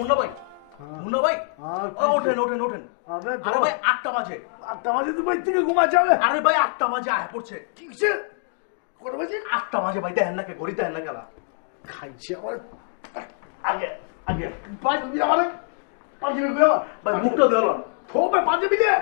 মুন্না ভাই মুন্না ভাই ওঠেন ওঠেন ওঠেন আরে ভাই 8টা বাজে 8টা বাজে তো ভাই থেকে ঘুমা যাবে আরে ভাই 8টা বাজে আয় পড়ছে কিসে কত বাজে 8টা বাজে ভাই দেখেন না কে ঘড়ি দেখেন না কেলা খাইছে আমার আগে আগে ভাই তুমি আমারে পাঞ্জাবি গুলো ভাই মুখটা দেওয়াল থোবে পাঞ্জাবি দে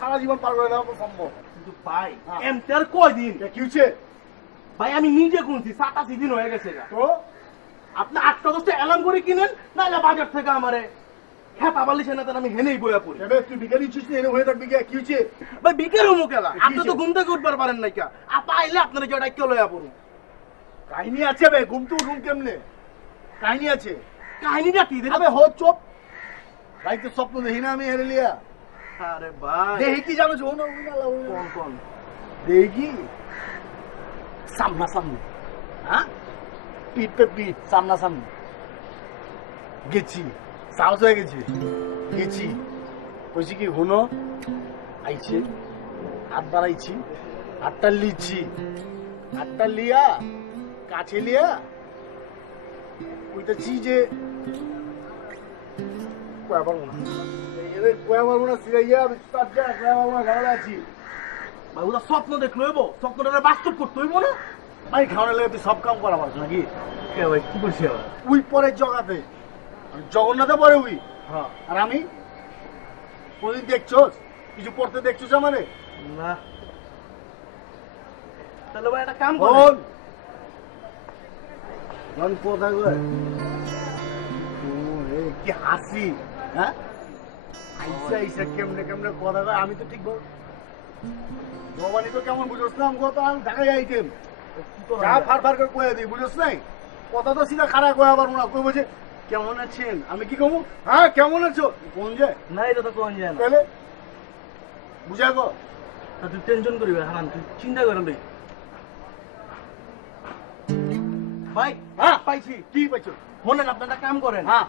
সারা জীবন পার করে দেওয়া সম্ভব কিন্তু ভাই এমতে আর কয়দিন কি হচ্ছে ভাই আমি নিজে গুনছি 87 দিন হয়ে গেছে তো আপনি 8টা 10টা অ্যালার্ম করে কিনেন নাহলে বাজার থেকে আমারে খেতা বালিছে না আমি হেনেই বইয়া পড়ি তুই বিকারি ছিস না এনে হয়ে থাকবি কি হচ্ছে ভাই বিকের মুখেলা আপনি তো ঘুম থেকে উঠবার পারেন নাই কা আপা আইলে আপনারা যে ডাক্তার লইয়া পড়ুন কাহিনী আছে বে ঘুম তো উঠুন কেমনে কাহিনী আছে কাহিনীটা কি রে আবে হো চুপ রাইতে স্বপ্ন দেখি না আমি হেরে লিয়া আরে ভাই দেখি কি জানো শোনো কোন কোন দেখি সামনা সামনে হ্যাঁ পিঠ পে পিঠ সামনা সামনে গেছি সাহস হয়ে গেছি গেছি কইছি কি হুনো আইছে হাত বাড়াইছি হাতটা লিছি হাতটা লিয়া কাছে লিয়া কইতেছি যে কয়া পারবো না কয়া পারবো না সিরাইয়া বিস্তার যা কয়া পারবো না ঘরে আছি ভাই ওটা স্বপ্ন দেখলো হইব স্বপ্নটা বাস্তব করতে হইব না ভাই খাওয়ার লেগে তুই সব কাম করা পারছ নাকি কে ভাই কি করছি আবার উই পরে জগাতে জগন্নাথে পরে উই হ্যাঁ আর আমি কোনদিন দেখছোস কিছু পড়তে দেখছোস আমারে না তাহলে ভাই একটা কাম বল করুন রন কোথায় গো কি হাসি হ্যাঁ আইসা আইসা কেমনে কেমনে কথা কয় আমি তো ঠিক বল ভবানী তো কেমন বুঝোস না আমি তো আমি ঢাকায় আইটেম যা ফার ফার করে কয়ে দিই বুঝোস নাই কথা তো সিধা খারাপ কয়ে পারবো না কই বলছে কেমন আছেন আমি কি কমু হ্যাঁ কেমন আছো কোন যায় না এটা তো কোন যায় না তাহলে বুঝা গো তুই টেনশন করবি হারান তুই চিন্তা করেন ভাই ভাই হ্যাঁ পাইছি কি পাইছো মনে না আপনারা কাম করেন হ্যাঁ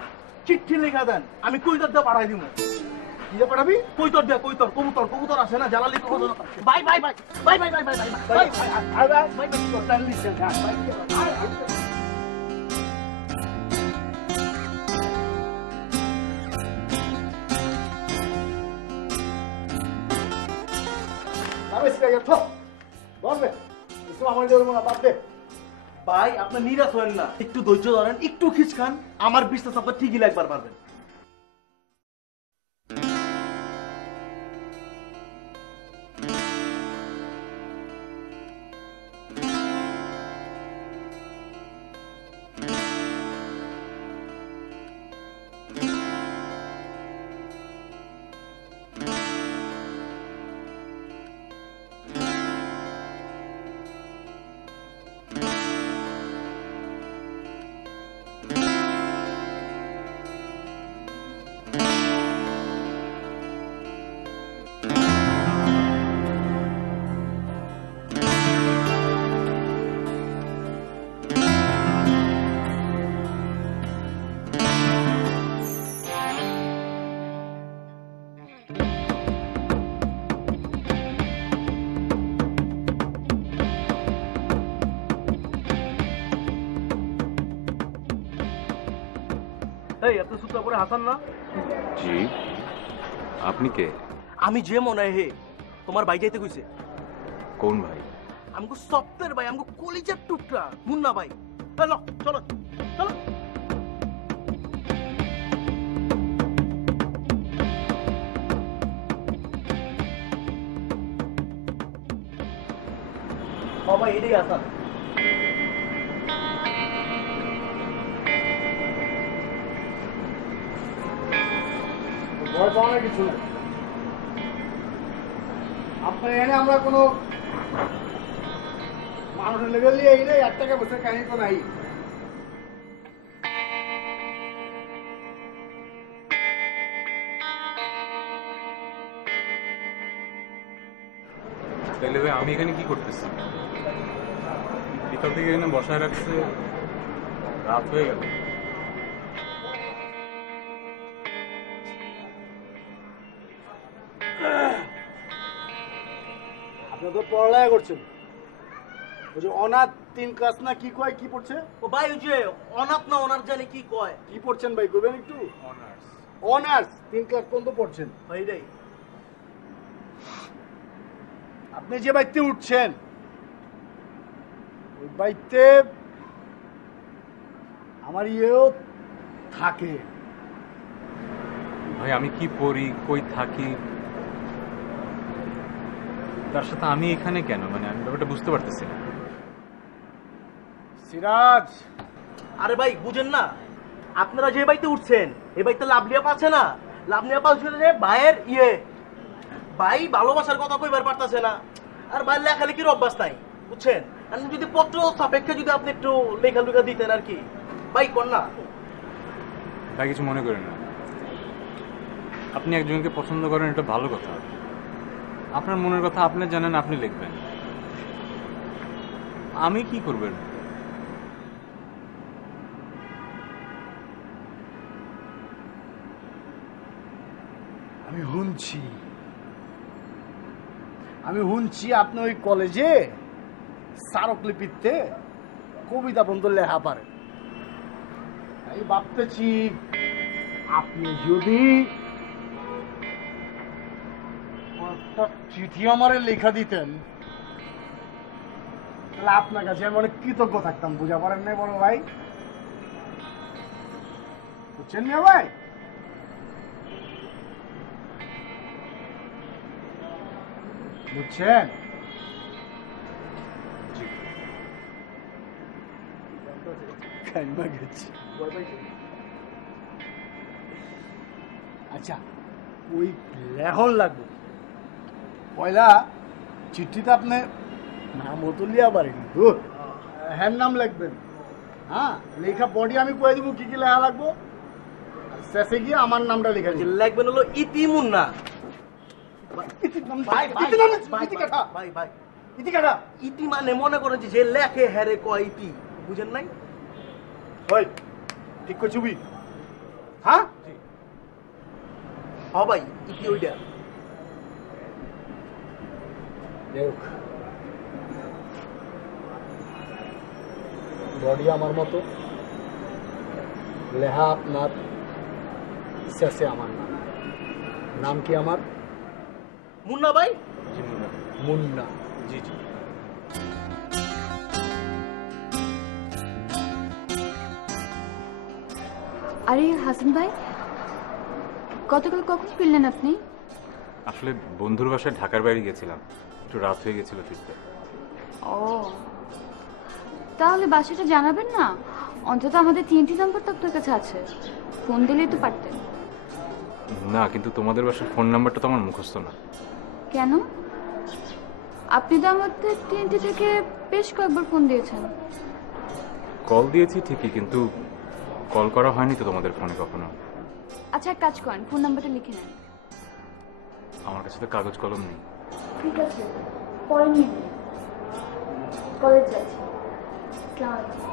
চিঠি লেখা দেন আমি কৈতর দিয়ে পাঠাই দিব কি পাঠাবি কৈতর দিয়ে কৈতর কবুতর কবুতর আছে না জালালি কবুতর bye bye bye bye bye bye bye bye bye bye bye তো টাইম দিছেন হ্যাঁ বাই আমি সিরিয়া তো বলবে কিছু আমার জন্য না বাদ দে ভাই আপনি নিরাশ হবেন না একটু ধৈর্য ধরেন একটু খিচখান আমার বিশ্বাস আপনার ঠিকই লাগবার পারবেন এই আপনি সুতা করে হাসান না? জি, আপনি কে? আমি যে মনে হয় হে তোমার ভাই যাইতে কইছে। কোন ভাই? আমগো সপ্তের ভাই, আমগো কলিজার টুকরা মুন্না ভাই। চলো চলো চলো। সবাই এটাই আসান। ভয় পাওয়ার কিছু নাই। আপনার এনে আমরা কোনো মানুষের লেভেল দিয়ে এই নেই, 1 টাকা বসে কাহিনী তো নাই। তাহলে ভাই আমি এখানে কি করতেছি? বিকাল থেকে এখানে বসায় রাখছে, রাত হয়ে গেল। আপনি তো পড়ালেখা করছেন, ওই যে অনাথ 3 ক্লাস না কি কয়, কি পড়ছে? ও ভাই ওই যে অনাথ না অনার জানি কি কয়। কি পড়ছেন ভাই, কইবেন একটু? অনার্স 3 ক্লাস পর্যন্ত পড়ছেন। ভাইটাই আপনি যে বাইতে উঠছেন ওই বাইতে আমার ইয়েও থাকে। ভাই আমি কি পড়ি, কই থাকি, তার সাথে আমি এখানে কেন? মানে আমি ব্যাপারটা বুঝতে পারতেছি না। সিরাজ, আরে ভাই বুঝেন না, আপনারা যে বাড়িতে উঠছেন এই বাড়িতে লাভলিয়া পাচ্ছে না। লাভলিয়া পাচ্ছে যে ভাইয়ের ভাই ভালোবাসার কথা কইবার পারতাছে না, আর ভাই লেখালেখির অভ্যাস নাই বুঝছেন। আর যদি পত্র সাপেক্ষে যদি আপনি একটু লেখালেখা দিতেন আর কি ভাই কর না। তাই কিছু মনে করেন না, আপনি একজনকে পছন্দ করেন, এটা ভালো কথা। আপনার মনের কথা আপনি জানেন, আপনি লিখবেন, আমি কি করবেন? আমি শুনছি আপনি ওই কলেজে স্মারকলিপিতে কবিতা বন্ধ লেখা পারেন। আমি ভাবতেছি আপনি যদি একটা চিঠি আমারে লেখা দিতেন তাহলে আপনার কাছে আমি অনেক কৃতজ্ঞ থাকতাম। বুঝা পারেন নাই বড় ভাই? বুঝছেন না ভাই? বুঝছেন? আচ্ছা, ওই লেখন লাগবে পয়লা চিঠিতে আপনি নাম তুলিয়া পারেনি, হ্যাঁ নাম লিখবেন। হ্যাঁ, লেখা বডি আমি কয়ে দিব কি কি লেখা লাগবো, আর শেষে গিয়ে আমার নামটা লেখা দিবেন। লিখবেন হলো ইতি মুন্না। ভাই ইতি মানে মনে করেন যে লেখে হেরে কয় ইতি, বুঝেন নাই? ভাই ঠিক করে ছবি। হ্যাঁ হ্যাঁ ভাই ইতি ওইটা। বডি আমার মতো, লেহা আপনার, শেষে আমার নাম। নাম কি আমার? মুন্না ভাই। জি মুন্না। মুন্না। জি জি। আরে হাসান ভাই, গতকাল কখন ফিরলেন আপনি? আসলে বন্ধুর বাসায় ঢাকার বাইরে গেছিলাম, একটু রাত হয়ে গেছিল ফিরতে। ও, তাহলে বাসাটা জানাবেন না? অন্তত আমাদের TNT নাম্বার তো আপনার কাছে আছে, ফোন দিলেই তো পারতেন। না, কিন্তু তোমাদের বাসার ফোন নাম্বারটা তো আমার মুখস্থ না। কেন? আপনি তো আমাদের TNT থেকে বেশ কয়েকবার ফোন দিয়েছেন। কল দিয়েছি ঠিকই, কিন্তু কল করা হয়নি তো তোমাদের ফোনে কখনো। আচ্ছা, এক কাজ করেন, ফোন নাম্বারটা লিখে নেন। আমার কাছে তো কাগজ কলম নেই। ঠিক আছে, পরে নিয়ে নিন। কলেজ যাচ্ছি। আসসালামু আলাইকুম।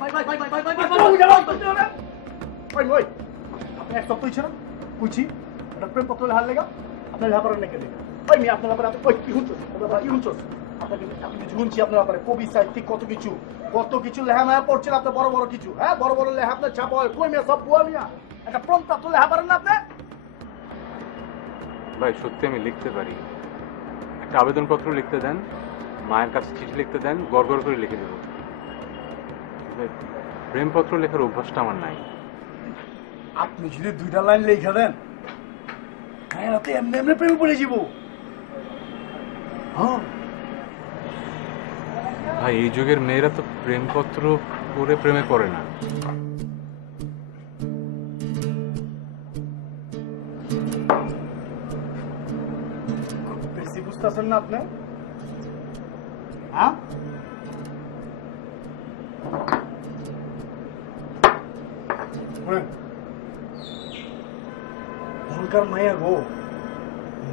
ভাই ভাই ভাই ভাই ভাই ভাই ভাই ওই ওই আপনি এক সপ্তাহ হয়েছে না বুঝছি এটা প্রেম পত্র লেখার লেগা আপনার লেখাপড়া নাকি লেখা ওই মেয়ে আপনার ব্যাপারে ওই কি শুনছো কি শুনছো আপনাকে আমি কিছু শুনছি আপনার ব্যাপারে কবি সাহিত্যিক কত কিছু লেখা মেয়া পড়ছেন আপনার বড় বড় কিছু হ্যাঁ বড় বড় লেখা আপনার ছাপা হয় কই মেয়ে সব বুয়া মিয়া একটা প্রেম পত্র লেখা পারেন না আপনি ভাই সত্যি আমি লিখতে পারি, একটা আবেদনপত্র লিখতে দেন, মায়ের কাছে চিঠি লিখতে দেন, গড় গড় করে লিখে দেবো। প্রেমপত্র লেখার অভ্যাসটা আমার নাই। আপনি যদি 2টা লাইন লেখা দেন হ্যাঁ রাতে এমনি এমনি প্রেমে পড়ে যাব। হ্যাঁ ভাই এই যুগের মেয়েরা তো প্রেমপত্র পড়ে প্রেমে পড়ে না। বেশি বুঝতেছেন না আপনি হ্যাঁ এখনকার মাইয়া গো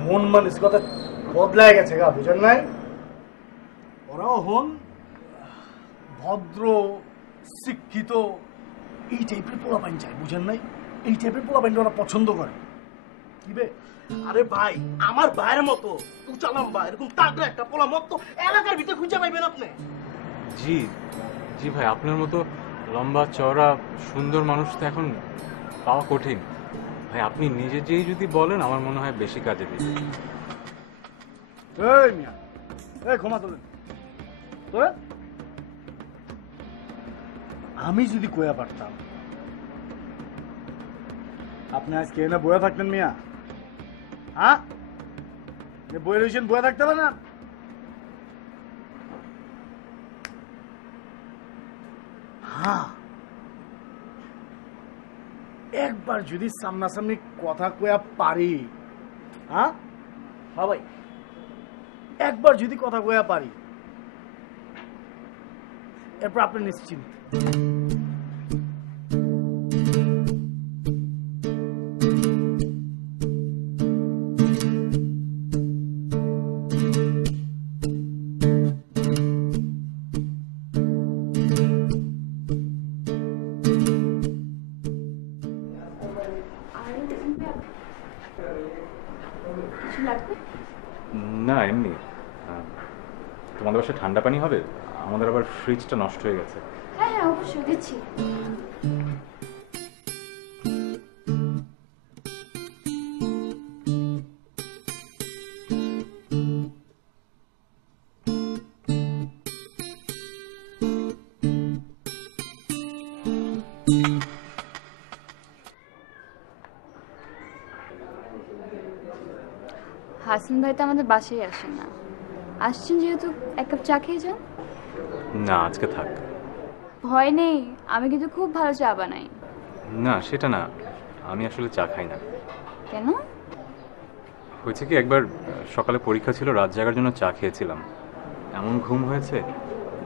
মন মানসিকতা বদলায় গেছে গা বুঝেন নাই ওরাও হন ভদ্র শিক্ষিত এই টাইপের পোলাপাইন চাই বুঝেন নাই এই টাইপের পোলাপাইন ওরা পছন্দ করে কি বে আরে ভাই আমার ভাইয়ের মতো উচালাম ভাই এরকম তাগড়া একটা পোলা মত এলাকার ভিতরে খুঁজে পাইবেন আপনি। জি জি ভাই, আপনার মতো লম্বা চওড়া সুন্দর মানুষ তো এখন পাওয়া কঠিন ভাই। আপনি নিজে যেই যদি বলেন আমার মনে হয় বেশি কাজে দিবে। এই মিয়া এই ক্ষমা তোলেন তোলেন আমি যদি কইয়া পারতাম আপনি আজকে এনে বয়ে থাকতেন মিয়া হ্যাঁ বয়ে রয়েছেন বয়ে থাকতে পারে না হ্যাঁ একবার যদি সামনাসামনি কথা কয়া পারি হ্যাঁ হ্যাঁ ভাই একবার যদি কথা কয়া পারি এরপর আপনি নিশ্চিন্ত না এমনি তোমাদের বাসায় ঠান্ডা পানি হবে? আমাদের আবার ফ্রিজটা নষ্ট হয়ে গেছে। হ্যাঁ হ্যাঁ অবশ্যই দিচ্ছি। হাসান ভাই তো আমাদের বাসায় আসেন না, আসছেন যেহেতু এক কাপ চা খেয়ে যান। না আজকে থাক। ভয় নেই, আমি কিন্তু খুব ভালো চা বানাই। না সেটা না, আমি আসলে চা খাই না। কেন? হয়েছে কি একবার সকালে পরীক্ষা ছিল, রাত জাগার জন্য চা খেয়েছিলাম, এমন ঘুম হয়েছে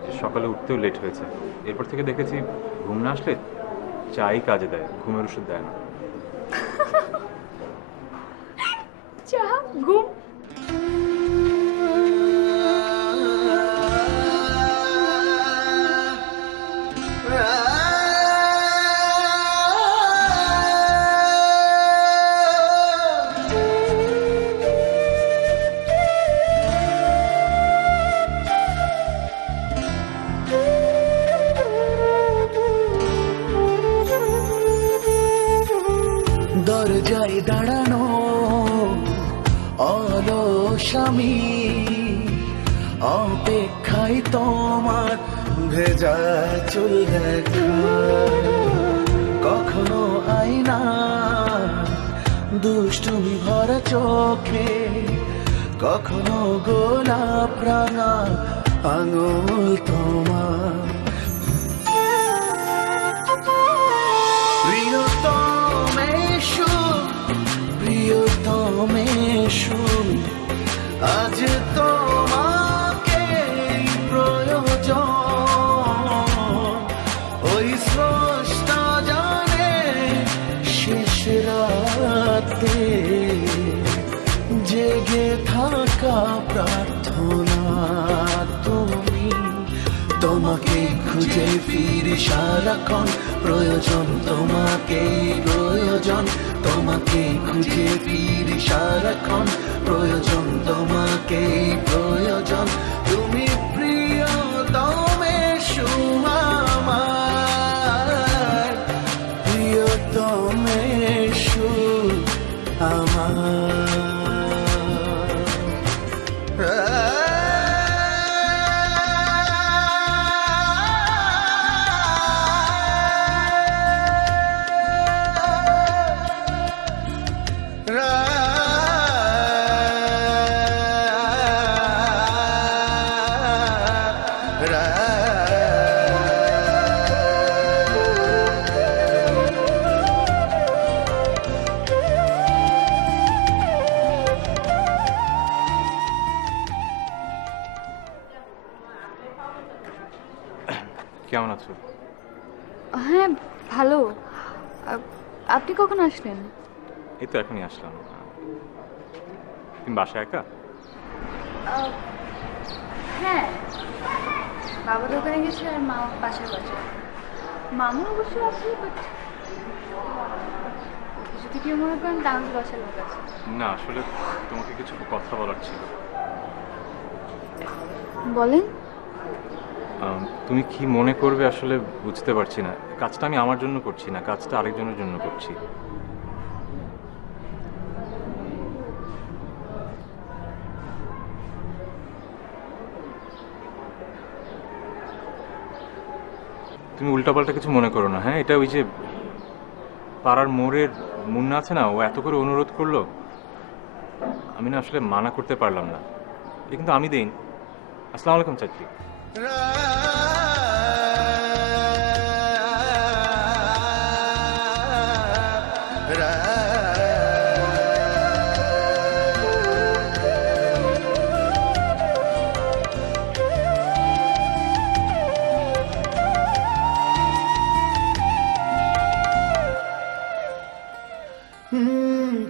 যে সকালে উঠতেও লেট হয়েছে। এরপর থেকে দেখেছি ঘুম না আসলে চাই কাজে দেয়, ঘুমের ওষুধ দেয় না। চা ঘুম দরজায় দাঁড়ানো অলস্বামী, অপেক্ষায় তোমার ভেজা চুল দেখা, কখনো আয়না দুষ্টুমি ভরা চোখে, কখনো গোলাপ রাঙা আঙুল তোমার। প্রিয়তমেশু আজ তোমাকে প্রয়োজন, ওই স্রষ্টা জানে শেষ রাতে জেগে থাকা প্রার্থনা তুমি, তোমাকে খুঁজে ফিরি সারাক্ষণ, প্রয়োজন তোমাকে, প্রয়োজন তোমাকে খুঁজে ফিরি সারাক্ষণ, প্রয়োজন তোমাকে, প্রয়োজন তুমি প্রিয়তমে আমার, প্রিয়তমে কেমন আছো? হ্যাঁ ভালো। আপনি কখন আসলেন? এই তো এখনই আসলাম। তুমি বাসায় একা? হ্যাঁ, বাবা দোকানে গেছে আর মা বাসায় মামু অবশ্য আছে, বাট যদি কেউ মনে করেন তাহলে বাসার লোক আছে। না, আসলে তোমাকে কিছু কথা বলার ছিল। বলেন। তুমি কি মনে করবে আসলে বুঝতে পারছি না। কাজটা আমি আমার জন্য করছি না, কাজটা আরেকজনের জন্য করছি। তুমি উল্টাপাল্টা কিছু মনে করো না, হ্যাঁ? এটা ওই যে পাড়ার মোড়ের মুন্না আছে না, ও এত করে অনুরোধ করলো, আমি না আসলে মানা করতে পারলাম না। এটা কিন্তু আমি দেইনি। আসসালামু আলাইকুম চাচি।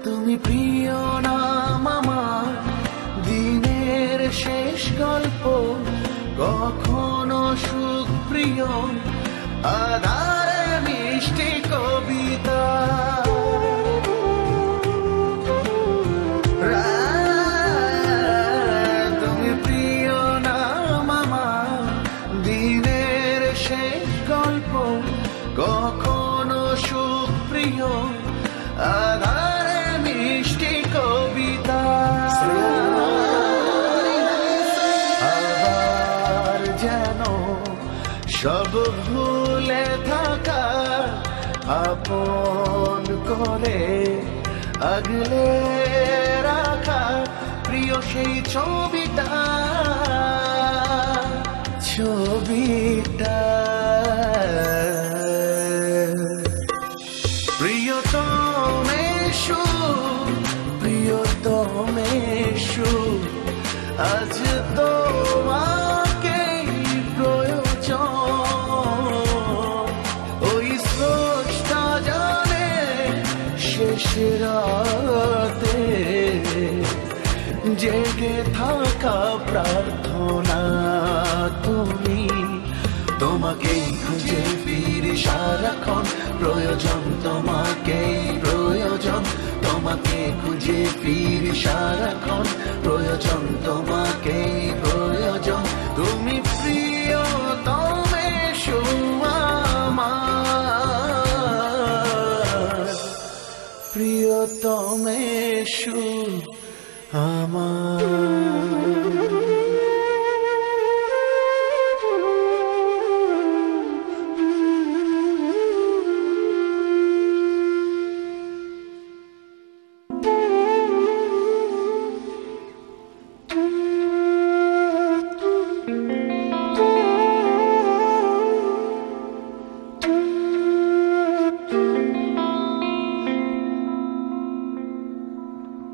তুমি প্রিয় নাম আমার, দিনের শেষ গল্প, কখনো সুখ প্রিয়, আধারে মিষ্টি কবিতা, তুমি প্রিয় নাম আমার, দিনের শেষ গল্প, কখনো সুখ প্রিয়, আধারে মিষ্টি কবিতা, আবার যেন সব ভুলে থাকা, আপন করে আগলে রাখা প্রিয় সেই ছবিটা, ছবিটা প্রিয়তমেশু, প্রিয়তমেশু, আজ তোমাকে প্রয়োজন, ওই স্রষ্টা জানে শেষ রাতে জেগে থাকা প্রার্থনা, তুমি তোমাকেই খুঁজে ফিরি সারাক্ষণ, প্রয়োজন তোমাকেই, প্রয়োজন তোমাকে খুঁজে ফিরি সারাক্ষণ, প্রয়োজন তোমাকেই, প্রয়োজন তুমি প্রিয়তমেশু আমার, প্রিয়তমেশু আমার।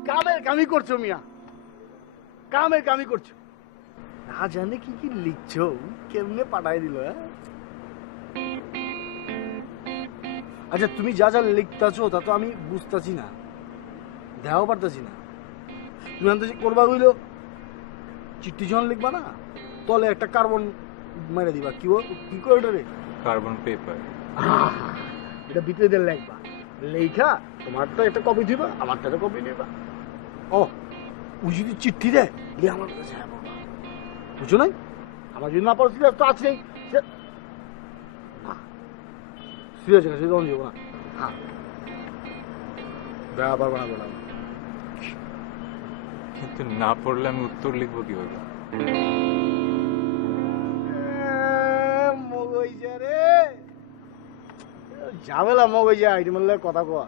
কামের কামি করছো মিয়া, কামের কামি করছো, না জানে কি কি লিখছো, কেমনে পাঠাই দিল। আচ্ছা তুমি যা যা লিখতেছো তা তো আমি বুঝতেছি না, দেখাও পারতেছি না। তুমি আনতে করবা হইলো চিঠি যখন লিখবা না, তলে একটা কার্বন মেরে দিবা কি কি করে রে কার্বন পেপার। এটা ভিতরে দিয়ে লিখবা, লেখা তোমার তো একটা কপি দিবা, আমার তো একটা কপি নিবা। ও ও যদি চিঠি দেয় আমার কাছে বুঝছো নাই, আমার যদি না পারো তো আছেই, সিরিয়াস আছে তখন যাবো না। হ্যাঁ দেখা পারবো না বললাম। কিন্তু না পড়লে আমি উত্তর লিখবো কিভাবে? মগইজা রে ঝামেলা, মগইজা আইডি মারলে কথা কয়া।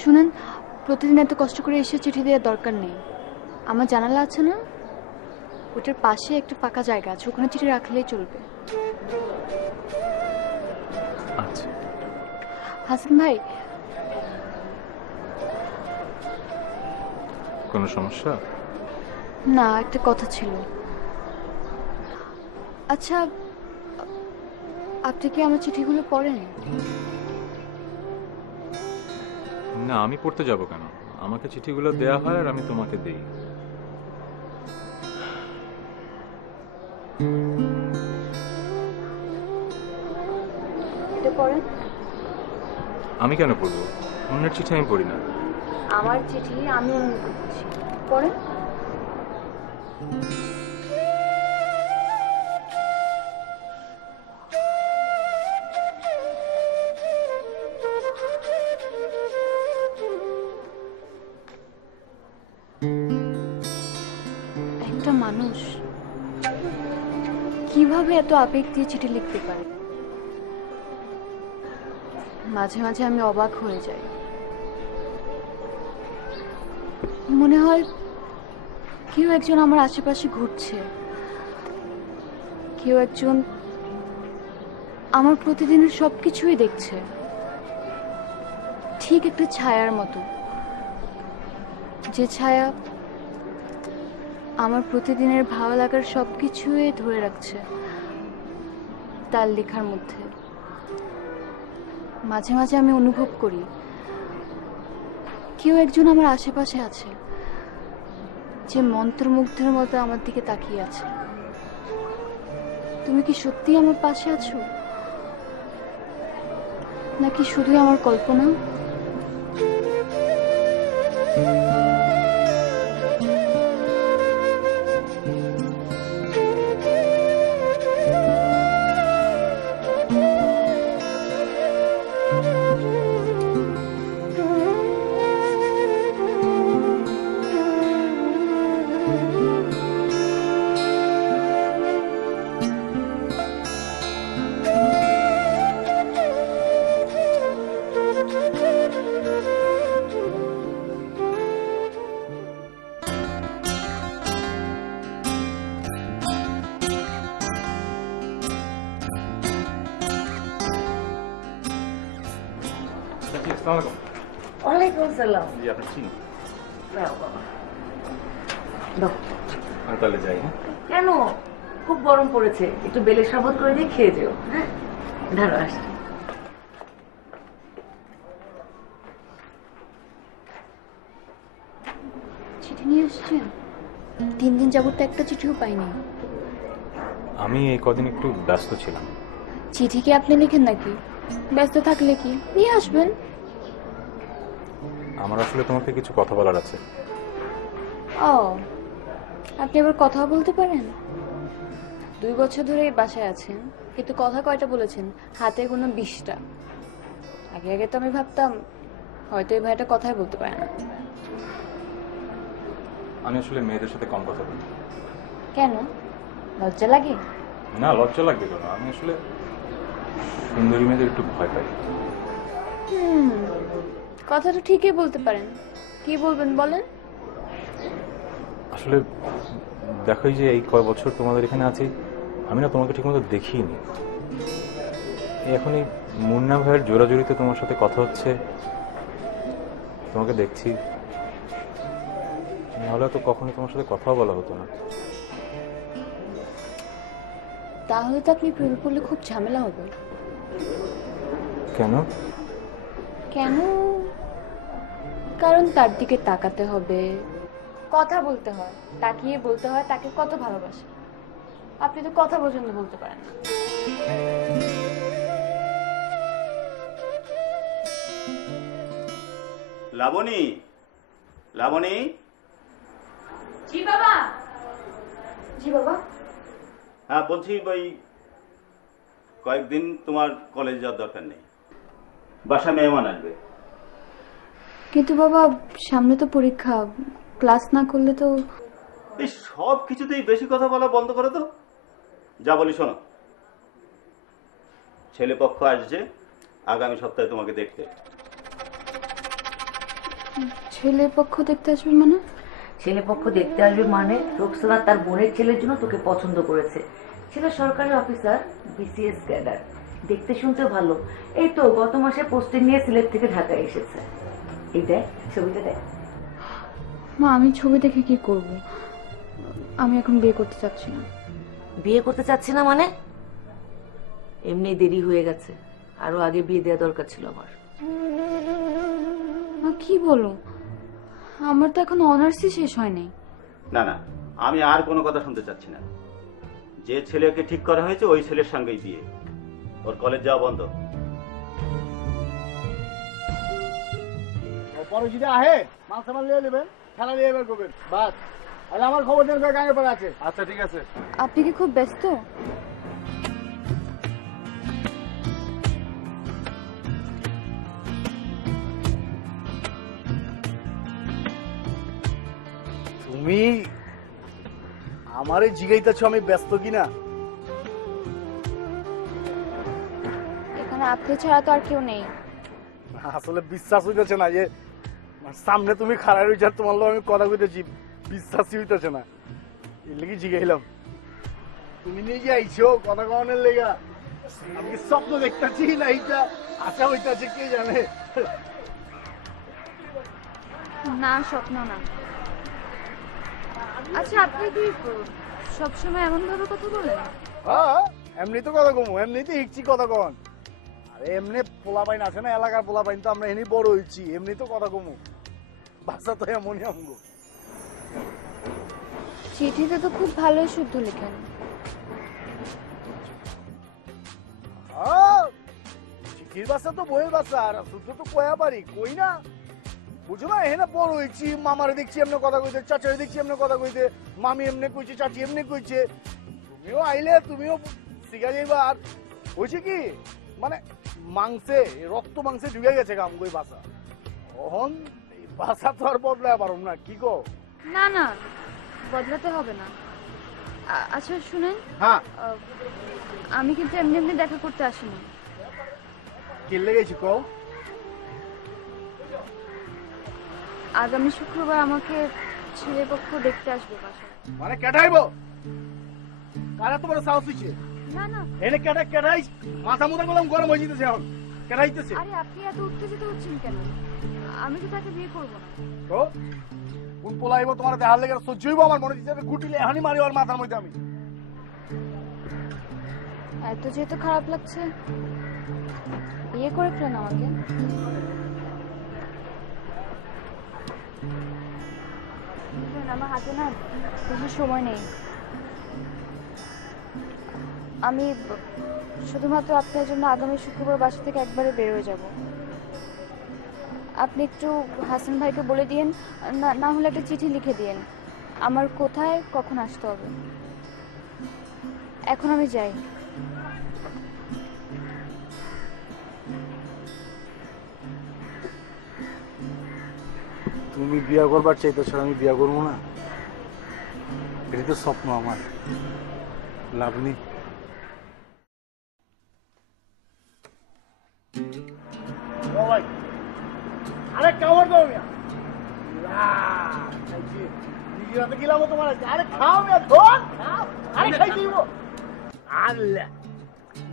শুনেন, প্রতিদিন এত কষ্ট করে এসে চিঠি দেওয়ার দরকার নেই। আমার জানালা আছে না, ওটার পাশে একটা ফাঁকা জায়গা আছে, ওখানে চিঠি রাখলেই চলবে। আচ্ছা। হাসান ভাই, কোনো সমস্যা? না, একটা কথা ছিল। আচ্ছা, আপনি কি আমার চিঠিগুলো পড়েন? না, আমি পড়তে যাব কেন? আমাকে চিঠিগুলো দেয়া হয় আর আমি তোমাকে দেই। এটা পড়েন। আমি কেন পড়বো? অন্যের চিঠি আমি পড়ি না। আমার চিঠি আমি অন্যকে দিচ্ছি, পড়েন। একটা মানুষ কিভাবে এত আবেগ দিয়ে চিঠি লিখতে পারে? মাঝে মাঝে আমি অবাক হয়ে যাই। মনে হয় কেউ একজন আমার আশেপাশে ঘুরছে, কেউ একজন আমার প্রতিদিনের সবকিছুই দেখছে, ঠিক একটা ছায়ার মতো, যে ছায়া আমার প্রতিদিনের ভালো লাগার সবকিছুই ধরে রাখছে তার লেখার মধ্যে। মাঝে মাঝে আমি অনুভব করি কেউ একজন আমার আশেপাশে আছে, যে মন্ত্রমুগ্ধের মতো আমার দিকে তাকিয়ে আছে। তুমি কি সত্যি আমার পাশে আছো, নাকি শুধুই আমার কল্পনা? ওয়ালাইকুম আসসালাম। জি, আপনার চিনি। দাও বাবা, দাও। আমি তাহলে যাই। হ্যাঁ, কেন? খুব গরম পড়েছে, একটু বেলের শরবত করে দিয়ে খেয়ে যেও। হ্যাঁ, ধরো আসছি। চিঠি নিয়ে এসছেন? 3 দিন যাবত তো একটা চিঠিও পাইনি। আমি এই কদিন একটু ব্যস্ত ছিলাম। চিঠি কি আপনি লিখেন নাকি? ব্যস্ত থাকলে কি নিয়ে আসবেন। আমার আসলে তোমাকে কিছু কথা বলার আছে। ও, আপনি আবার কথা বলতে পারেন? 2 বছর ধরে এই বাসায় আছেন, কিন্তু কথা কয়টা বলেছেন? হাতে কোনো 20টা। আগে আগে তো আমি ভাবতাম হয়তো এই ভাইটা কথাই বলতে পারে না। আমি আসলে মেয়েদের সাথে কম কথা বলি। কেন, লজ্জা লাগে? না, লজ্জা লাগবে কেন? আমি আসলে সুন্দরী মেয়েদের একটু ভয় পাই। কথাটা ঠিকই বলতে পারেন। কি বলবেন বলেন? আসলে দেখো, যে এই কয় বছর তোমাদের এখানে আছি, আমি না তোমাকে ঠিকমতো দেখিনি। এখন এই মুন্না ভাইয়ের জোরাজোরিতে তোমার সাথে কথা হচ্ছে, তোমাকে দেখছি, নাহলে তো কখনোই তোমার সাথে কথাও বলা হতো না। তাহলে তো আপনি প্রেম করলে খুব ঝামেলা হবে। কেন? কেন? কারণ তার দিকে তাকাতে হবে, কথা বলতে হয়, তাকিয়ে বলতে হয় তাকে কত ভালোবাসে। আপনি তো কথা পর্যন্ত বলতে পারেন না। লাবণী, লাবণী, জি বাবা। জি বাবা। হ্যাঁ বলছি, ওই কয়েকদিন তোমার কলেজ যাওয়ার দরকার নেই, বাসা মেহমান আসবে। কিন্তু বাবা, সামনে তো পরীক্ষা, ক্লাস না করলে তো। এই সব কিছুতেই বেশি কথা বলা বন্ধ করে তো। যা বলি শোনো, ছেলে পক্ষ আসছে আগামী সপ্তাহে তোমাকে দেখতে। ছেলে পক্ষ দেখতে আসবে মানে? ছেলে পক্ষ দেখতে আসবে মানে রোকসানা তার বোনের ছেলের জন্য তোকে পছন্দ করেছে। ছেলে সরকারি অফিসার, বিসিএস ক্যাডার, দেখতে শুনতে ভালো। এই তো গত মাসে পোস্টিং নিয়ে সিলেট থেকে ঢাকায় এসেছে। এই দেখ ছবিটা দেখ। মা, আমি ছবি দেখে কি করব? আমি এখন বিয়ে করতে চাচ্ছি না। বিয়ে করতে চাচ্ছি না মানে? এমনি দেরি হয়ে গেছে, আরো আগে বিয়ে দেওয়া দরকার ছিল আমার। মা কি বলো? আমার তো এখন অনার্সই শেষ হয়নি। না না, আমি আর কোনো কথা শুনতে চাচ্ছি না। যে ছেলেকে ঠিক করা হয়েছে ওই ছেলের সঙ্গেই বিয়ে। ওর কলেজ যাওয়া বন্ধ। পরে যদি আহে মাল সামাল নিয়ে নেবেন, খেলা নিয়ে বের করবেন, বাস। আর আমার খবর দেন গাঙে পড়ে আছে। আচ্ছা ঠিক আছে। আপনি কি খুব ব্যস্ত? তুমি আমারে জিগাইতেছো আমি ব্যস্ত কিনা? এখানে আপনি ছাড়া তো আর কেউ নেই। আসলে বিশ্বাস হইতেছে না যে সামনে তুমি খারাপ হয়েছ, তোমার লোক আমি কথা কইতেছি, বিশ্বাসই হইতেছে না। এর লেগে জিগাইলাম। তুমি নিজে আইছো কথা কনের লেগা, আমি কি স্বপ্ন দেখতেছি না এইটা আশা হইতেছে কে জানে। না, স্বপ্ন না। আচ্ছা, আপনি কি সবসময় এমন ভাবে কথা বলেন? হ্যাঁ, এমনি তো কথা কমু, এমনিতে হিকছি কথা কন। আরে এমনি পোলা পাইন আছে না, এলাকার পোলা পাইন তো আমরা এমনি বড় হইছি, এমনি তো কথা কমু। বাচ্চা তো এমনই আমগো। চিঠিতে তো খুব ভালোই শুদ্ধ লেখেন। হ্যাঁ, চিঠির বাচ্চা তো বইয়ের বাচ্চা, আর শুদ্ধ তো কয়া পারি, কই না বুঝো না। এখানে বড় হয়েছি, মামারে দেখছি এমনি কথা কইতে, চাচারে দেখছি এমনি কথা কইতে, মামি এমনি কইছে, চাচি এমনি কইছে। তুমিও আইলে তুমিও শিখা যাইবা। আর হয়েছে কি মানে মাংসে, রক্ত মাংসে ঢুকে গেছে গাম গই বাসা। তখন এই বাসা তো আর বদলায় পারম না, কি কো? না না, বদলাতে হবে না। আচ্ছা শুনেন, হ্যাঁ, আমি কিন্তু এমনি এমনি দেখা করতে আসিনি। কি লেগেছি কও? আগামী শুক্রবার আমাকে ছেলে পক্ষ দেখতে আসবে বাসায়। মানে কেটাইব? কারা তোমার সাহস হইছে? না না, এনে কেটাই মাথা মুথা গরম গরম হয়ে যেতেছে এখন, কেটাইতেছে। আরে আপনি এত উত্তেজিত হচ্ছেন কেন? আমি তো তাকে বিয়ে করবো না। তো কোন পোলাইব তোমার দেহার লেগে সহ্য হইব? আমার মনে হচ্ছে গুটিলে এখনই মারি ওর মাথার মধ্যে আমি। এত যেহেতু খারাপ লাগছে, বিয়ে করে ফেলেন আমাকে। আমার হাতে না বেশি সময় নেই। আমি শুধুমাত্র আপনার জন্য আগামী শুক্রবার বাসা থেকে একবারে বের হয়ে যাব। আপনি একটু হাসান ভাইকে বলে দিয়েন, না হলে একটা চিঠি লিখে দিয়েন আমার কোথায় কখন আসতে হবে। এখন আমি যাই। তুমি বিয়া করবার চাইতেছো, আমি বিয়া করবো না? এটা তো স্বপ্ন আমার, লাভ নেই। আরে কেমন দাও মিয়া? নিজেরাতে গেলাম তোমার। আরে খাও মিয়া, ধর খাও। আরে খাই দিব। আল্লাহ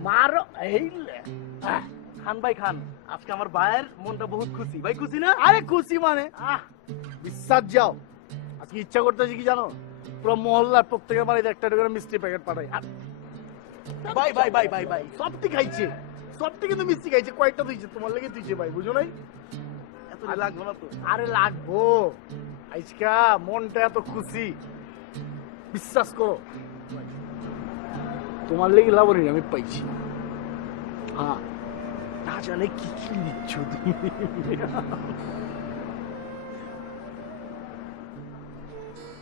মারো এই খান ভাই খান, আজকে আমার ভাইয়ের মনটা বহুত খুশি। ভাই খুশি না? আরে খুশি মানে বিশ্বাস যাও। আজকে ইচ্ছা করতেছি কি জানো, পুরো মহল্লার প্রত্যেকের বাড়িতে একটা করে মিষ্টি প্যাকেট পাঠাই। ভাই ভাই ভাই ভাই ভাই সবটি খাইছে, সবটি কিন্তু মিষ্টি খাইছে, কয়েকটা দিয়েছে তোমার লেগে দিয়েছে ভাই, বুঝো নাই? এত লাগবে না তো। আরে লাগবো, আজকা মনটা এত খুশি, বিশ্বাস করো। তোমার লেগে লাবণী আমি পাইছি। হ্যাঁ, না জানে কি কি নিচ্ছ তুমি।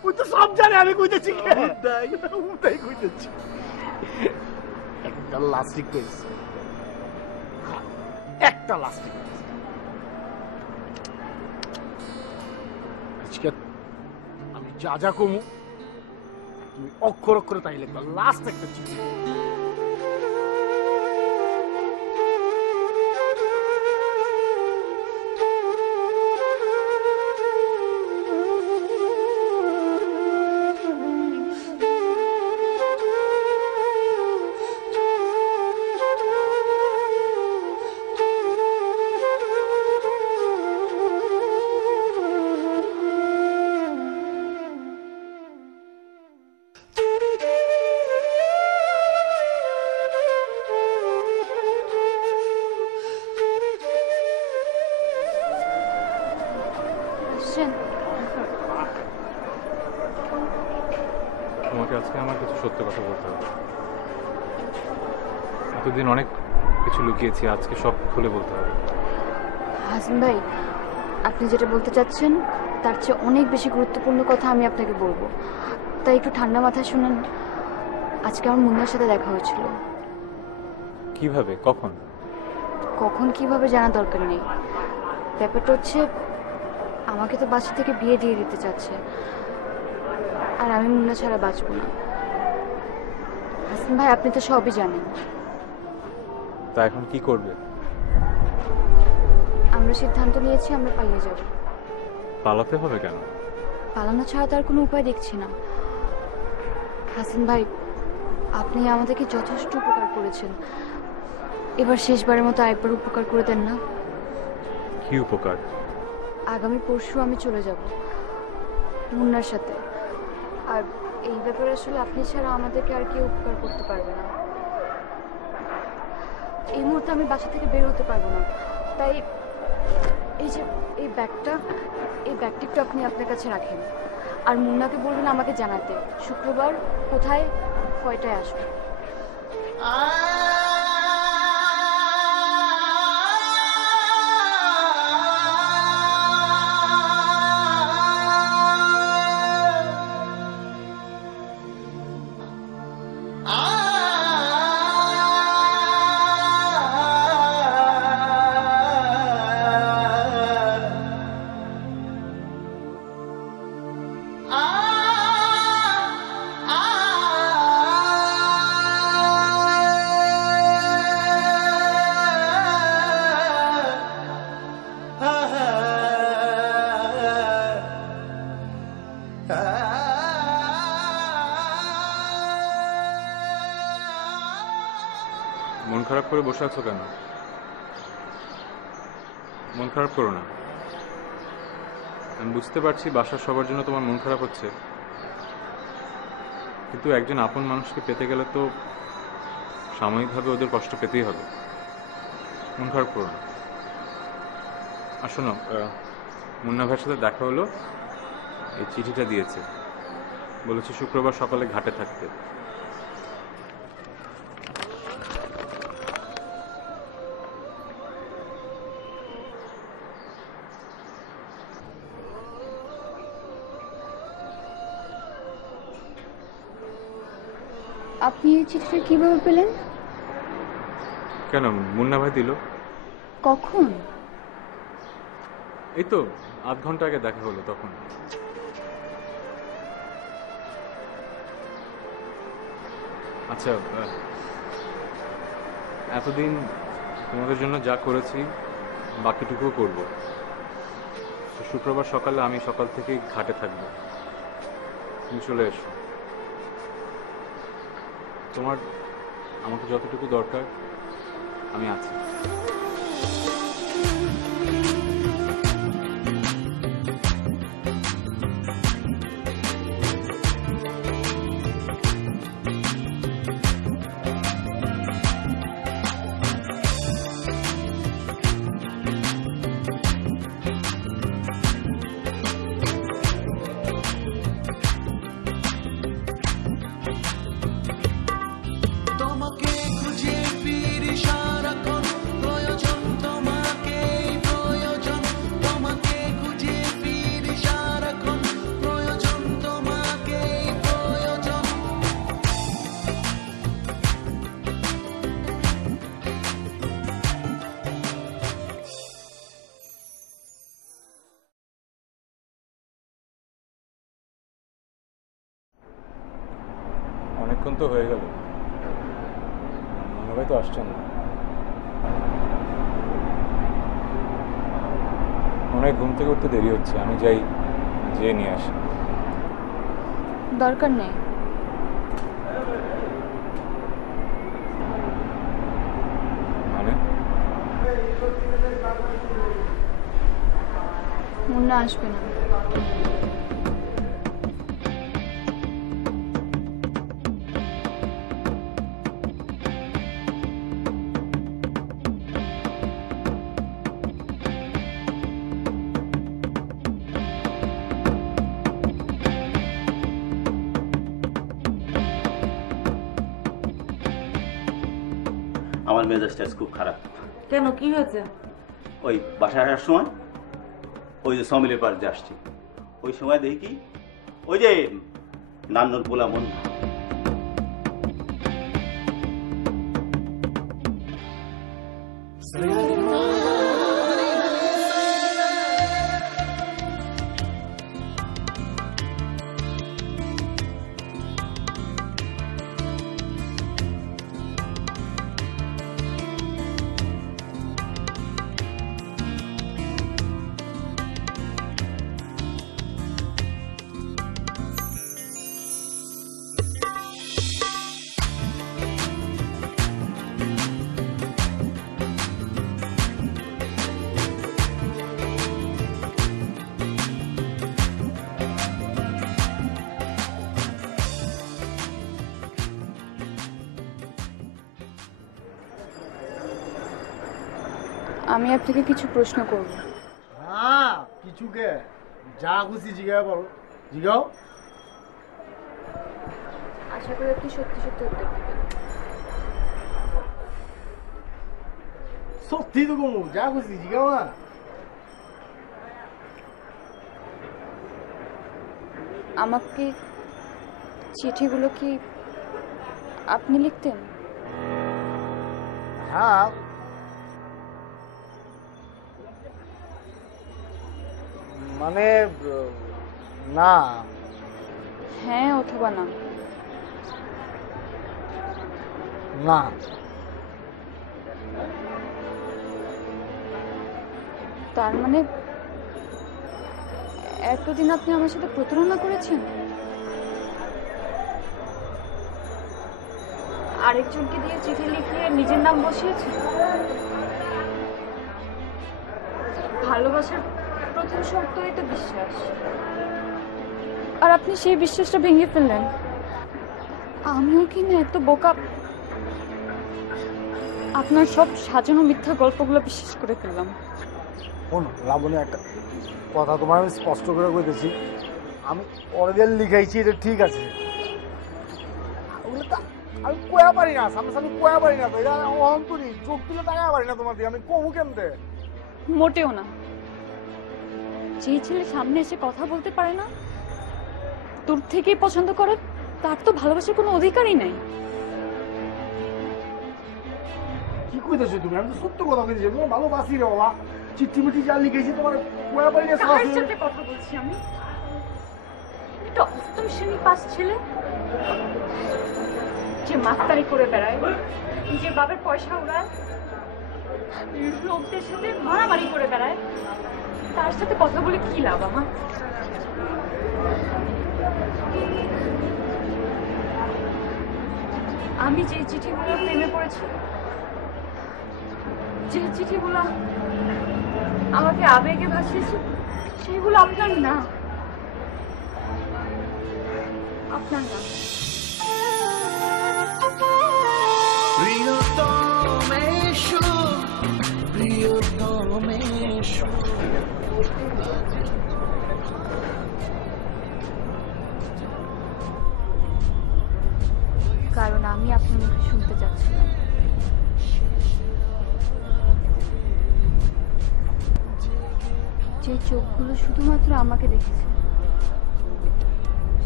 ওই তো সব জানে, আমি কইতেছি উদাই কইতেছি। একটা লাস্ট রিকোয়েস্ট, একটা লাস্ট রিকোয়েস্ট। আজকে আমি যা যা কমু তুমি অক্ষর অক্ষরে তাই লিখবা, লাস্ট একটা চিঠি। তোমাকে আজকে আমার কিছু সত্য কথা বলতে হবে। এতদিন অনেক কিছু লুকিয়েছি, আজকে সব খুলে বলতে হবে। হাসান ভাই, আপনি যেটা বলতে চাচ্ছেন তার চেয়ে অনেক বেশি গুরুত্বপূর্ণ কথা আমি আপনাকে বলবো, তাই একটু ঠান্ডা মাথায় শুনুন। আজকে আমার মুন্নার সাথে দেখা হয়েছিল। কিভাবে, কখন? কখন কিভাবে জানা দরকার নেই, ব্যাপারটা হচ্ছে আমাকে তো বাসা থেকে বিয়ে দিয়ে দিতে চাচ্ছে, আর আমি মুন্না ছাড়া বাঁচব না। হাসান ভাই, আপনি তো সবই জানেন। তা এখন কি করবে? আমরা সিদ্ধান্ত নিয়েছি আমরা পালিয়ে যাব। পালাতে হবে কেন? পালানো ছাড়া তার কোনো উপায় দেখছি না। হাসান ভাই, আপনি আমাদেরকে যথেষ্ট উপকার করেছেন, এবার শেষবারের মতো আরেকবার উপকার করে দেন না। কি উপকার? আগামী পরশু আমি চলে যাব মুন্নার সাথে, আর এই ব্যাপারে আসলে আপনি ছাড়া আমাদেরকে আর কেউ উপকার করতে পারবে না। এই মুহূর্তে আমি বাসা থেকে বের হতে পারবো না, তাই এই যে এই ব্যাগটা একটু আপনি আপনার কাছে রাখেন, আর মুন্নাকে বলবেন আমাকে জানাতে শুক্রবার কোথায় কয়টায় আসবে। মন খারাপ করে বসে আছো কেন? মন খারাপ করো না। আমি বুঝতে পারছি বাসার সবার জন্য তোমার মন খারাপ হচ্ছে, কিন্তু একজন আপন মানুষকে পেতে গেলে তো সাময়িকভাবে ওদের কষ্ট পেতেই হবে। মন খারাপ করো না। আর শোনো, মুন্না ভাইয়ের সাথে দেখা হলো, এই চিঠিটা দিয়েছে, বলেছে শুক্রবার সকালে ঘাটে থাকতে। আপনি এই চিঠিটা কিভাবে পেলেন? কেন, মুন্না ভাই দিল। কখন? এই তো আধ ঘন্টা আগে দেখা হলো তখন। আচ্ছা, এতদিন তোমাদের জন্য যা করেছি বাকিটুকুও করব। শুক্রবার সকালে আমি সকাল থেকেই ঘাটে থাকবো, তুমি চলে এসো। তোমার আমাকে যতটুকু দরকার আমি আছি। তোমাকে খুঁজে ফিরি সারাক্ষণ, প্রয়োজন তোমাকে প্রয়োজন, তোমাকে খুঁজে ফিরি সারাক্ষণ, প্রয়োজন তোমাকে প্রয়োজন। অনেকক্ষণ তো হয়ে গেল, ভাই তো আসছেন না। মনে হয় ঘুম থেকে উঠতে দেরি হচ্ছে, আমি যাই, যেয়ে নিয়ে আসি। দরকার নেই। মানে মুন্না আসবে না। আমার মেজাজটা আজ খুব খারাপ। কেন, কি হয়েছে? ওই বাসায় আসার সময় ওই যে সমিলের পাড়ে যে আসছি, ওই সময় দেখি কি ওই যে নান্নর পোলা মন আমি আপনাকে কিছু প্রশ্ন করব। হ্যাঁ, কিছুকে যা খুশি জিজ্ঞাসা করো, জিজ্ঞাও। আশা করি আপনি সত্যি সত্যি উত্তর দেবেন। সত্যি তো কমু, যা খুশি জিজ্ঞাও না। আমাকে চিঠিগুলো কি আপনি লিখতেন? হ্যাঁ, মানে না। হ্যাঁ অথবা না? না। তার মানে এতদিন আপনি আমার সাথে প্রতারণা করেছেন, আরেকজনকে দিয়ে চিঠি লিখিয়ে নিজের নাম বসিয়েছেন। ভালোবাসার প্রথম শর্তই তো বিশ্বাস, আর আপনি সেই বিশ্বাসটা ভেঙে ফেললেন। আমিও কি না এত বোকা, আপনার সব সাজানো মিথ্যা গল্পগুলো বিশ্বাস করে ফেললাম। শোনো লাবণী, একটা কথা তোমার আমি স্পষ্ট করে কইতেছি, আমি অরিজিনাল লিখাইছি, এটা ঠিক আছে। ওগুলো তো আমি কোয়া পারি না, সামনাসামনি কোয়া পারি না, তো এটা অন্তরি চোখ তুলে তাকাতে পারি না তোমার দিয়ে, আমি কমু কেমতে? মোটেও না। যে ছেলে সামনে এসে কথা বলতে পারে না, দূর থেকেই পছন্দ করে, তার তো ভালোবাসার কোনো অধিকারই নাই। কি কইতেছো তুমি? আমি তো সত্য কথা কইতেছি, তোমার ভালোবাসি রে বাবা। চিঠি মিঠি যা লিখেছি তোমার কয়ে পাইলে কার সাথে সাথে কথা বলছি আমি? একটা অষ্টম শ্রেণী পাস ছেলে যে মাস্তানি করে বেড়ায়, নিজের বাবার পয়সা উড়ায়, লোকদের সাথে মারামারি করে বেড়ায়, তার সাথে কথা বলে কি লাভ আমার? আমি যে চিঠিগুলো প্রেমে পড়েছি, যে চিঠিগুলো আমাকে আবেগে ভাসিয়েছে, সেগুলো আপনার না, আপনার না। প্রিয়তমেষু প্রিয়তমেষু কারণ আমি আপনার মুখে শুনতে চাচ্ছিলাম। যে চোখগুলো শুধুমাত্র আমাকে দেখেছে,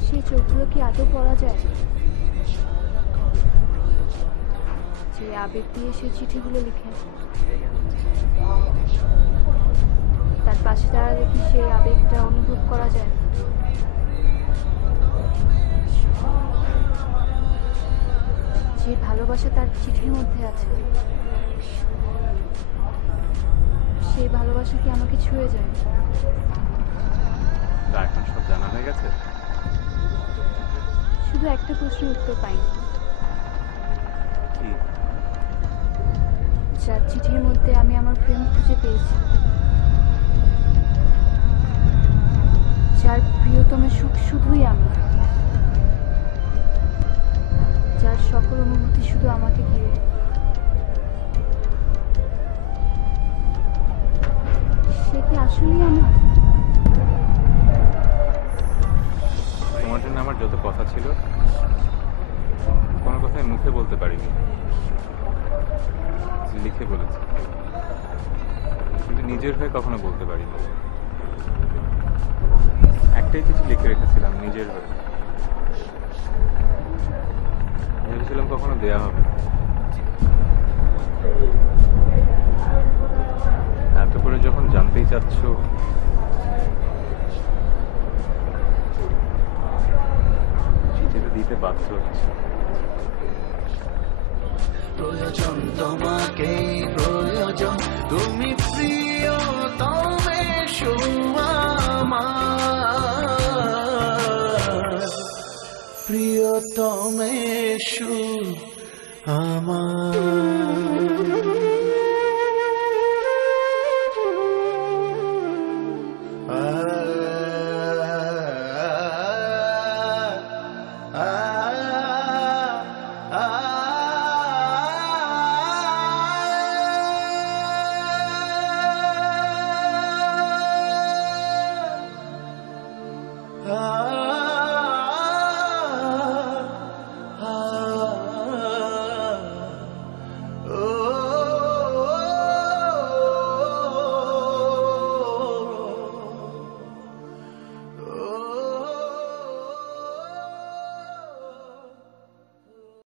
সেই চোখগুলো কি আদৌ পড়া যায়? যে আবেগ দিয়ে সেই চিঠিগুলো লিখে, তার পাশে দাঁড়ালে কি সেই আবেগটা অনুভব করা যায়? যে ভালোবাসা তার চিঠির মধ্যে আছে, সেই ভালোবাসা কি আমাকে ছুঁয়ে যায়? তা এখন সব জানা হয়ে গেছে? শুধু একটা প্রশ্নের উত্তর পাইনি। কি? যার চিঠির মধ্যে আমি আমার প্রেম খুঁজে পেয়েছি, যার প্রিয়তমের সুখ শুধুই আমি, যার সকল অনুভূতি শুধু আমাকে ঘিরে, সে কি আসলেই আমার? তোমার জন্য আমার যত কথা ছিল, কোনো কথাই মুখে বলতে পারিনি, লিখে বলেছি, কিন্তু নিজের হয়ে কখনো বলতে পারিনি। একটাই চিঠি লিখে রেখেছিলাম নিজের হয়ে, ভেবেছিলাম কখনো দেয়া হবে। এত করে যখন জানতেই চাচ্ছ, চিঠিটা দিতে বাধ্য হচ্ছে। প্রয়োজন তোমাকে প্রয়োজন, তুমি প্রিয়তমেষু আমার, প্রিয়তমেষু আমার